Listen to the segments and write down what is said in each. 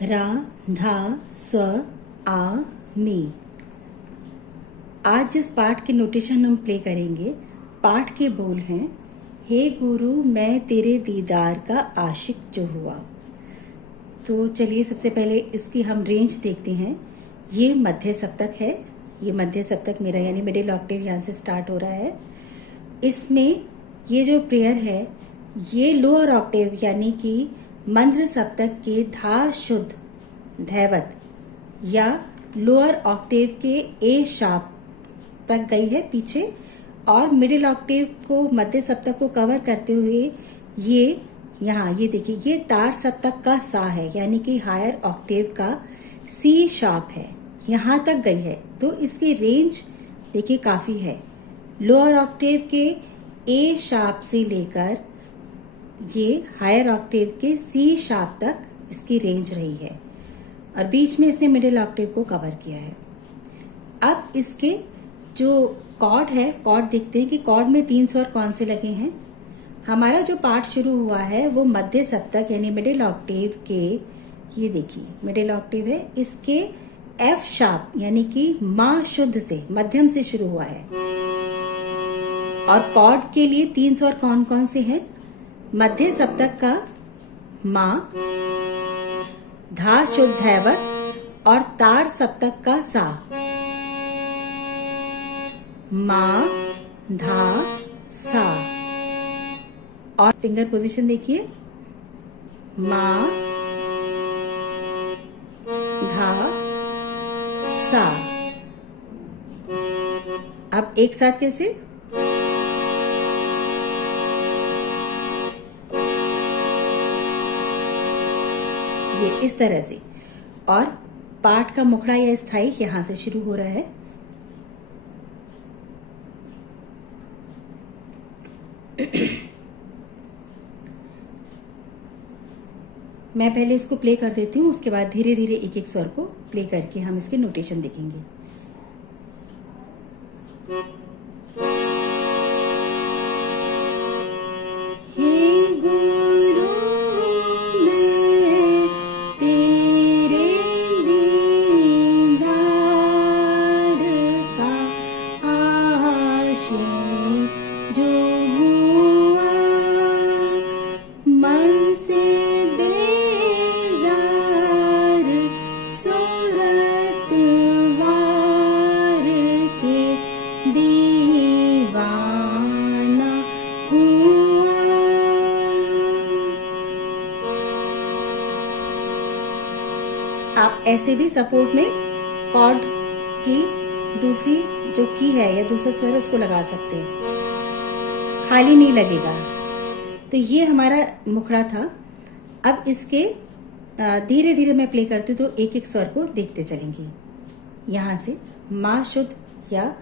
रा धा स्व आ मी। आज जिस पाठ के नोटेशन हम प्ले करेंगे, पाठ के बोल हैं, हे गुरु मैं तेरे दीदार का आशिक जो हुआ। तो चलिए सबसे पहले इसकी हम रेंज देखते हैं। ये मध्य सप्तक है, ये मध्य सप्तक मेरा यानी मिडिल ऑक्टेव यहाँ से स्टार्ट हो रहा है। इसमें ये जो प्रेयर है ये लोअर ऑक्टेव यानी कि मंद्र सप्तक के धा शुद्ध धैवत या लोअर ऑक्टेव के ए शार्प तक गई है पीछे, और मिडिल ऑक्टेव को मध्य सप्तक को कवर करते हुए ये यहाँ ये देखिए ये तार सप्तक का सा है यानी कि हायर ऑक्टेव का सी शार्प है, यहाँ तक गई है। तो इसकी रेंज देखिए काफी है। लोअर ऑक्टेव के ए शार्प से लेकर ये हायर ऑक्टेव के सी शार्प तक इसकी रेंज रही है, और बीच में इसने मिडिल ऑक्टेव को कवर किया है। अब इसके जो कॉर्ड है, कॉर्ड देखते हैं कि कॉर्ड में 3 स्वर कौन से लगे हैं। हमारा जो पार्ट शुरू हुआ है वो मध्य सप्तक यानी मिडिल ऑक्टेव के, ये देखिए मिडिल ऑक्टेव है, इसके एफ शार्प यानी कि माँ शुद्ध से मध्यम से शुरू हुआ है। और कॉर्ड के लिए 3 स्वर कौन कौन से हैं? मध्य सप्तक का माँ, धा शुद्ध धैवत और तार सप्तक का सा। माँ धा सा, और फिंगर पोजीशन देखिए, माँ धा सा। अब एक साथ कैसे? ये इस तरह से। और पाठ का मुखड़ा या स्थाई यहां से शुरू हो रहा है। मैं पहले इसको प्ले कर देती हूँ, उसके बाद धीरे धीरे एक एक स्वर को प्ले करके हम इसके नोटेशन देखेंगे। आप ऐसे भी सपोर्ट में कॉर्ड की दूसरी जो की है या दूसरा स्वर उसको लगा सकते हैं, खाली नहीं लगेगा। तो ये हमारा मुखड़ा था। अब इसके धीरे धीरे मैं प्ले करती हूँ तो एक एक स्वर को देखते चलेंगे। यहाँ से माँ शुद्ध या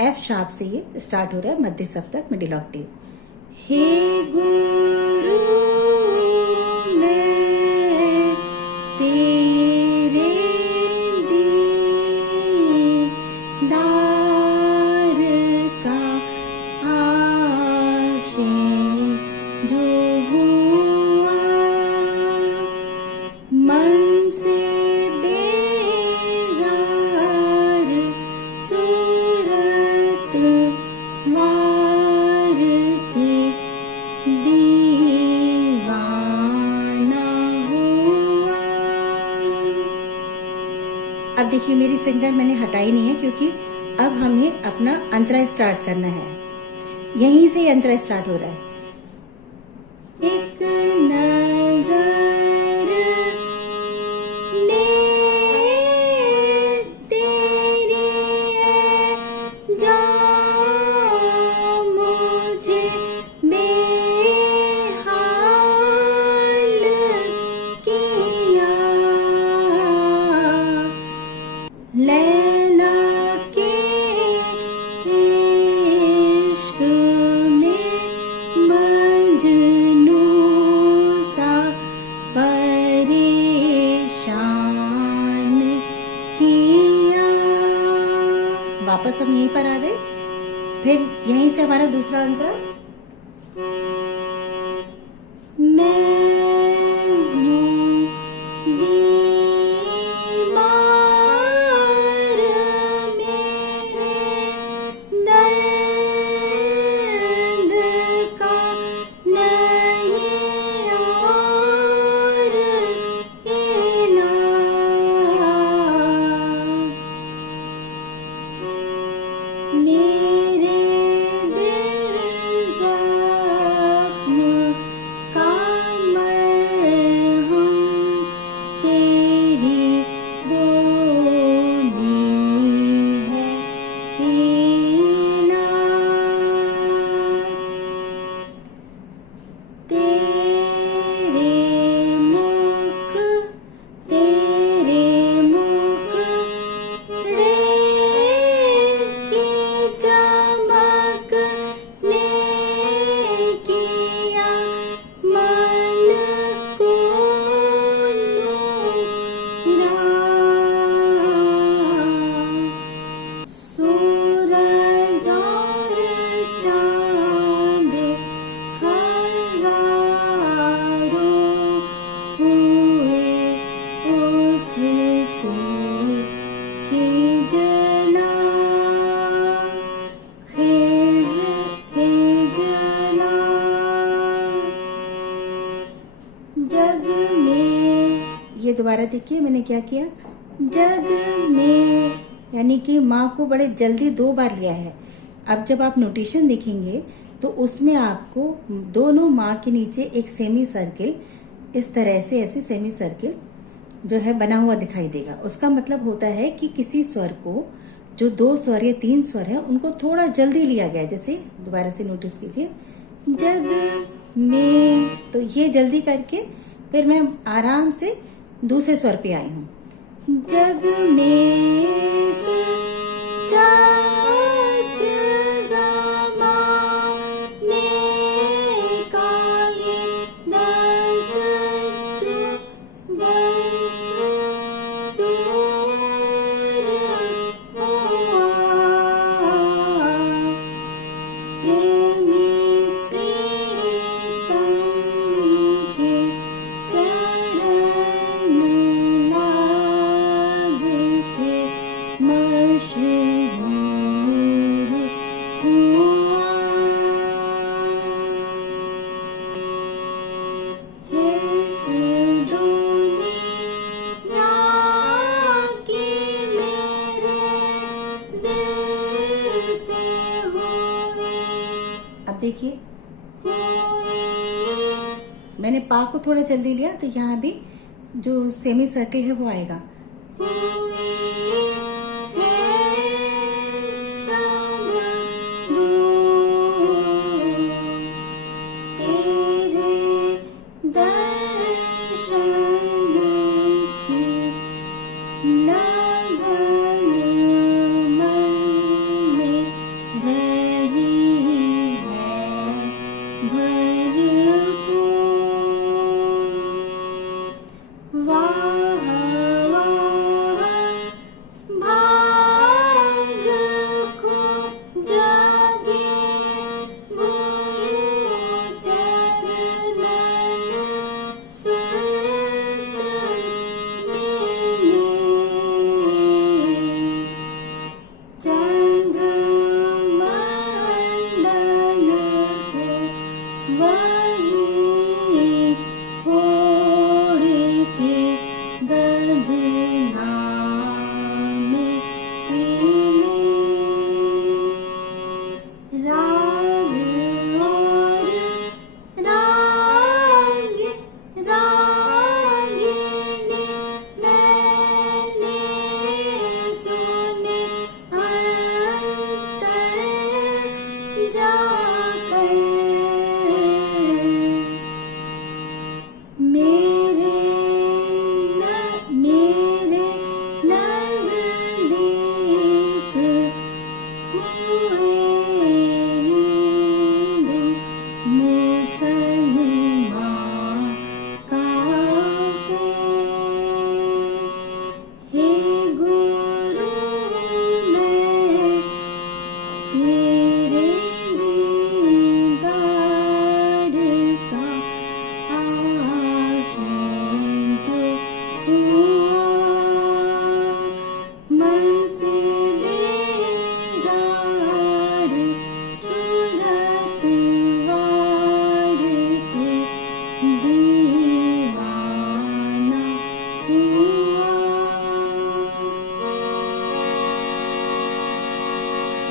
एफ शार्प से ये स्टार्ट हो रहा है मध्य सप्तक मिडिल ऑक्टेव। हे गुरु मैं तेरे दीदार का आशिक जो हुआ, मन से बेजार सूरत वार के दीवाना हुआ। अब देखिए मेरी फिंगर मैंने हटाई नहीं है क्योंकि अब हमें अपना अंतरा स्टार्ट करना है। यहीं से अंतरा स्टार्ट हो रहा है। एक नजर ने तेरी जा मुझे बेहाल किया, लैला के इश्क में मजनू सा परेशान किया। वापस हम यहीं पर आ गए। फिर यहीं से हमारा दूसरा अंतरा, मैं हूँ जग में, ये दोबारा देखिए मैंने क्या किया, जग में, यानी कि माँ को बड़े जल्दी 2 बार लिया है। अब जब आप नोटेशन देखेंगे तो उसमें आपको दोनों माँ के नीचे एक सेमी सर्किल, इस तरह से ऐसे सेमी सर्किल जो है बना हुआ दिखाई देगा। उसका मतलब होता है कि किसी स्वर को, जो 2 स्वर या 3 स्वर है, उनको थोड़ा जल्दी लिया गया। जैसे दोबारा से नोटिस कीजिए, जग में, तो ये जल्दी करके फिर मैं आराम से दूसरे स्वर पे आई हूँ। जग में से देखिए मैंने पा को थोड़ा जल्दी लिया तो यहाँ भी जो सेमी सर्किल है वो आएगा।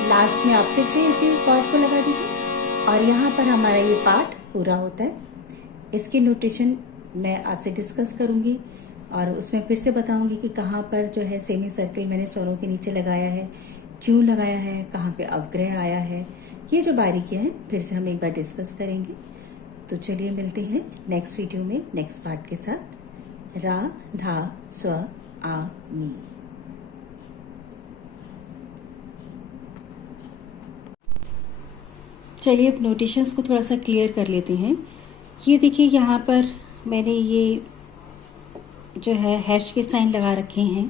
लास्ट में आप फिर से इसी कॉर्ड को लगा दीजिए और यहाँ पर हमारा ये पार्ट पूरा होता है। इसकी नोटेशन मैं आपसे डिस्कस करूँगी और उसमें फिर से बताऊँगी कि कहाँ पर जो है सेमी सर्किल मैंने स्वरों के नीचे लगाया है, क्यों लगाया है, कहाँ पे अवग्रह आया है, ये जो बारीकियाँ हैं फिर से हम एक बार डिस्कस करेंगे। तो चलिए मिलते हैं नेक्स्ट वीडियो में नेक्स्ट पार्ट के साथ। रा, धा, स्व, आ, मी। चलिए अब नोटेशंस को थोड़ा सा क्लियर कर लेते हैं। ये देखिए यहाँ पर मैंने ये जो है हैश के साइन लगा रखे हैं।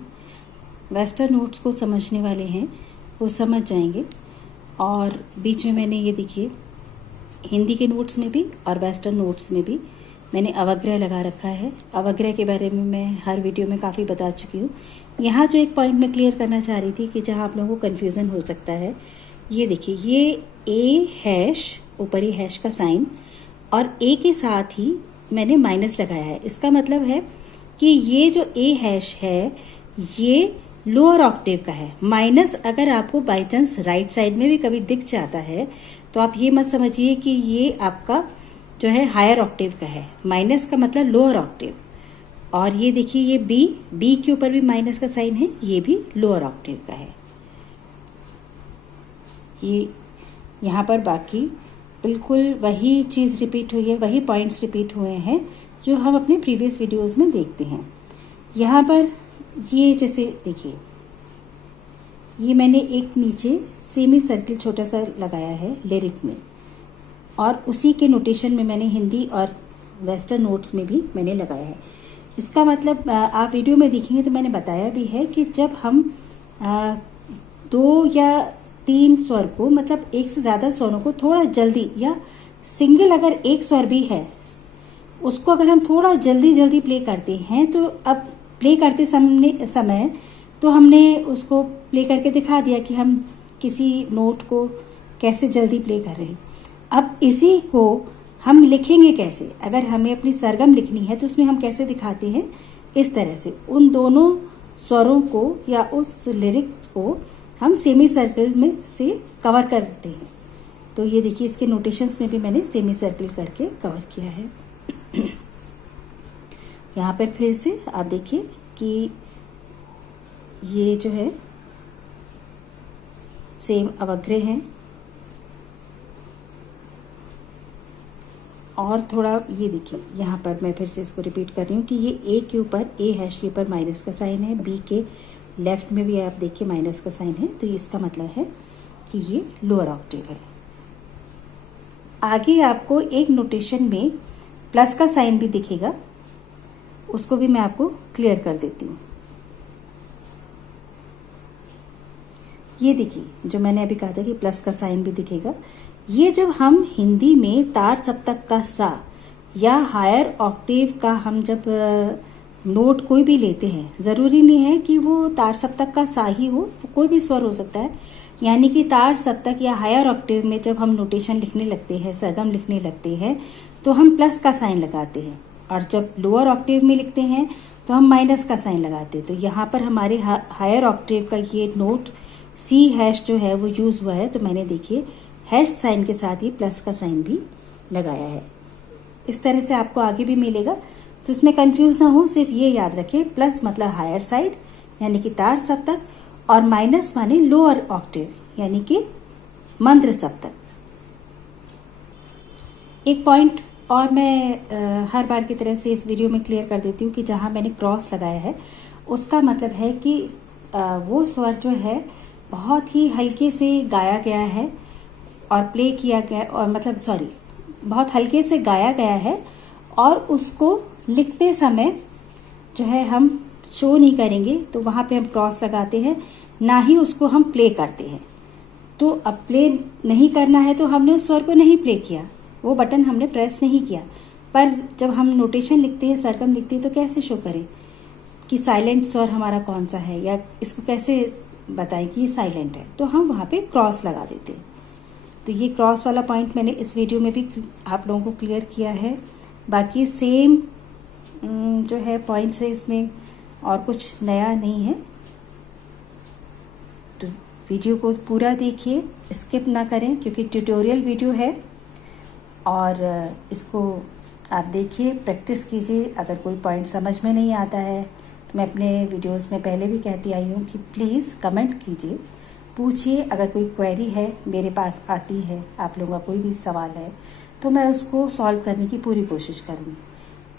वेस्टर्न नोट्स को समझने वाले हैं वो समझ जाएंगे। और बीच में मैंने ये देखिए हिंदी के नोट्स में भी और वेस्टर्न नोट्स में भी मैंने अवग्रह लगा रखा है। अवग्रह के बारे में मैं हर वीडियो में काफ़ी बता चुकी हूँ। यहाँ जो एक पॉइंट मैं क्लियर करना चाह रही थी कि जहाँ आप लोगों को कन्फ्यूज़न हो सकता है, ये देखिए ये ए हैश, ऊपर ही हैश का साइन, और ए के साथ ही मैंने माइनस लगाया है। इसका मतलब है कि ये जो ए हैश है ये लोअर ऑक्टेव का है। माइनस अगर आपको बाई चांस राइट साइड में भी कभी दिख जाता है तो आप ये मत समझिए कि ये आपका जो है हायर ऑक्टेव का है। माइनस का मतलब लोअर ऑक्टेव। और ये देखिए ये बी के ऊपर भी माइनस का साइन है, ये भी लोअर ऑक्टेव का है। ये यहाँ पर बाकी बिल्कुल वही चीज़ रिपीट हुई है, वही पॉइंट्स रिपीट हुए हैं जो हम अपने प्रीवियस वीडियोस में देखते हैं। यहाँ पर ये जैसे देखिए, ये मैंने एक नीचे सेमी सर्किल छोटा सा लगाया है लिरिक में, और उसी के नोटेशन में मैंने हिंदी और वेस्टर्न नोट्स में भी मैंने लगाया है। इसका मतलब आप वीडियो में देखेंगे तो मैंने बताया भी है कि जब हम 2 या 3 स्वर को, मतलब एक से ज़्यादा स्वरों को थोड़ा जल्दी, या सिंगल अगर एक स्वर भी है उसको अगर हम थोड़ा जल्दी प्ले करते हैं, तो अब प्ले करते समय तो हमने उसको प्ले करके दिखा दिया कि हम किसी नोट को कैसे जल्दी प्ले कर रहे हैं। अब इसी को हम लिखेंगे कैसे? अगर हमें अपनी सरगम लिखनी है तो उसमें हम कैसे दिखाते हैं? इस तरह से उन दोनों स्वरों को या उस लिरिक्स को हम सेमी सर्कल में से कवर करते हैं। तो ये देखिए इसके नोटेशंस में भी मैंने सेमी सर्कल करके कवर किया है। यहाँ पर फिर से आप देखिए कि ये जो है सेम अवग्रह हैं, और थोड़ा ये देखिए यहाँ पर मैं फिर से इसको रिपीट कर रही हूँ कि ये ए के ऊपर, ए हैश के ऊपर माइनस का साइन है, बी के लेफ्ट में भी आप देखिए माइनस का साइन है, तो इसका मतलब है कि ये लोअर ऑक्टेव है। आगे आपको एक नोटेशन में प्लस का साइन भी दिखेगा, उसको भी मैं आपको क्लियर कर देती हूँ। ये देखिए जो मैंने अभी कहा था कि प्लस का साइन भी दिखेगा, ये जब हम हिंदी में तार सप्तक का सा या हायर ऑक्टेव का हम जब नोट कोई भी लेते हैं, ज़रूरी नहीं है कि वो तार सप्तक का सा ही हो, कोई भी स्वर हो सकता है। यानी कि तार सप्तक या हायर ऑक्टेव में जब हम नोटेशन लिखने लगते हैं, सरगम लिखने लगते हैं, तो हम प्लस का साइन लगाते हैं, और जब लोअर ऑक्टेव में लिखते हैं तो हम माइनस का साइन लगाते हैं। तो यहाँ पर हमारे हायर ऑक्टेव का ये नोट सी हैश जो है वो यूज़ हुआ है, तो मैंने देखिए हैश साइन के साथ ही प्लस का साइन भी लगाया है। इस तरह से आपको आगे भी मिलेगा, तो इसमें कंफ्यूज ना हो, सिर्फ ये याद रखें प्लस मतलब हायर साइड यानी कि तार सप्तक, और माइनस माने लोअर ऑक्टेव यानी कि मंद्र सप्तक। एक पॉइंट और मैं हर बार की तरह से इस वीडियो में क्लियर कर देती हूँ कि जहाँ मैंने क्रॉस लगाया है उसका मतलब है कि वो स्वर जो है बहुत ही हल्के से गाया गया है और प्ले किया गया, और मतलब सॉरी बहुत हल्के से गाया गया है, और उसको लिखते समय जो है हम शो नहीं करेंगे, तो वहाँ पे हम क्रॉस लगाते हैं, ना ही उसको हम प्ले करते हैं। तो अब प्ले नहीं करना है तो हमने उस स्वर को नहीं प्ले किया, वो बटन हमने प्रेस नहीं किया, पर जब हम नोटेशन लिखते हैं, सरगम लिखते हैं, तो कैसे शो करें कि साइलेंट स्वर हमारा कौन सा है, या इसको कैसे बताएं कि ये साइलेंट है, तो हम वहाँ पे क्रॉस लगा देते हैं। तो ये क्रॉस वाला पॉइंट मैंने इस वीडियो में भी आप लोगों को क्लियर किया है। बाकी सेम जो है पॉइंट्स है इसमें, और कुछ नया नहीं है। तो वीडियो को पूरा देखिए, स्किप ना करें, क्योंकि ट्यूटोरियल वीडियो है, और इसको आप देखिए, प्रैक्टिस कीजिए। अगर कोई पॉइंट समझ में नहीं आता है तो मैं अपने वीडियोस में पहले भी कहती आई हूँ कि प्लीज़ कमेंट कीजिए, पूछिए। अगर कोई क्वेरी है मेरे पास आती है, आप लोगों का कोई भी सवाल है, तो मैं उसको सॉल्व करने की पूरी कोशिश करूँगी।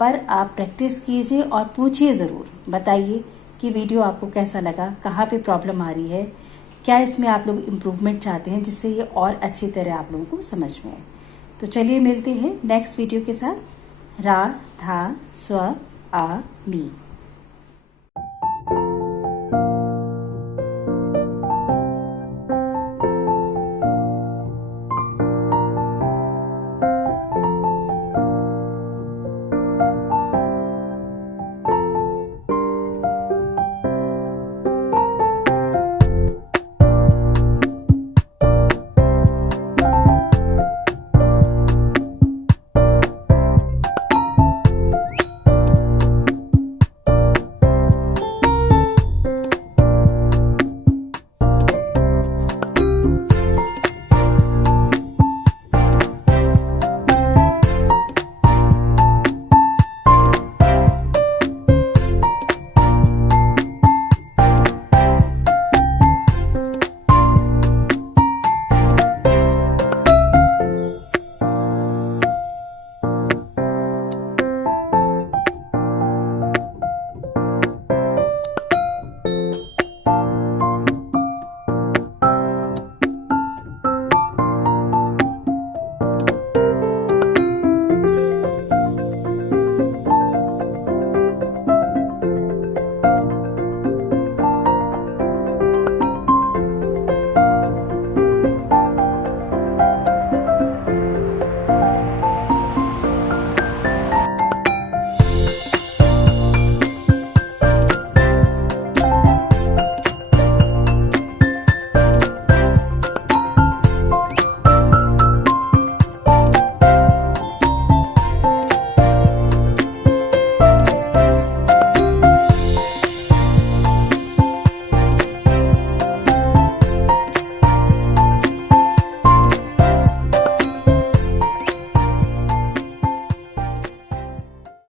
पर आप प्रैक्टिस कीजिए और पूछिए ज़रूर, बताइए कि वीडियो आपको कैसा लगा, कहाँ पे प्रॉब्लम आ रही है, क्या इसमें आप लोग इम्प्रूवमेंट चाहते हैं जिससे ये और अच्छी तरह आप लोगों को समझ में आए। तो चलिए मिलते हैं नेक्स्ट वीडियो के साथ। रा धा स्व आ मी।